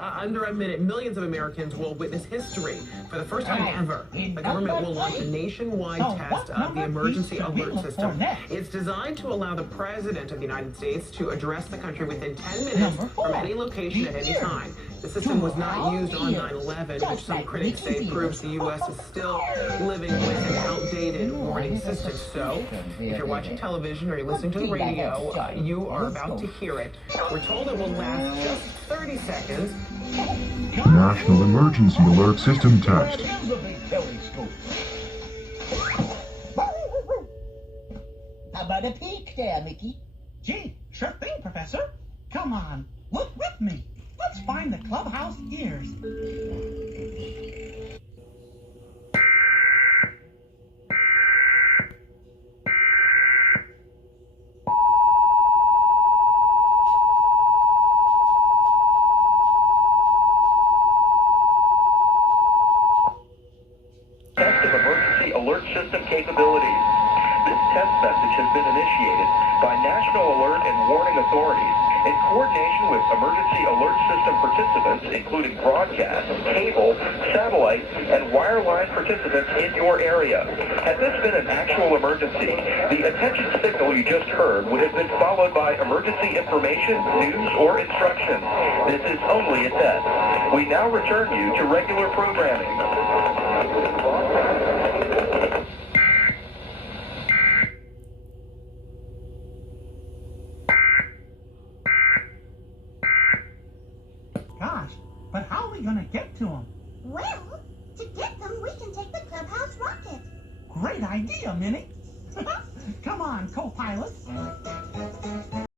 Under a minute, millions of Americans will witness history. For the first time ever, the government will launch a nationwide test of the emergency alert system. It's designed to allow the President of the United States to address the country within 10 minutes from any location at any time. The system was not used on 9/11, which some critics say proves the U.S. is still living with an outdated warning system. So, if you're watching television or you're listening to the radio, you are about to hear it. We're told it will last just 30 seconds. National Emergency Alert System Test. How about a peek there, Mickey? Gee, sure thing, Professor. Come on, look with me. Let's find the clubhouse ears. Test of emergency alert system capabilities. This test message has been initiated by National Alert and Warning Authorities in coordination with emergency alert system participants, including broadcast, cable, satellite, and wireline participants in your area. Had this been an actual emergency, the attention signal you just heard would have been followed by emergency information, news, or instruction. This is only a test. We now return you to regular programming. Gosh, but how are we gonna get to them? Well, to get them, we can take the clubhouse rocket. Great idea, Minnie. Come on, co-pilot.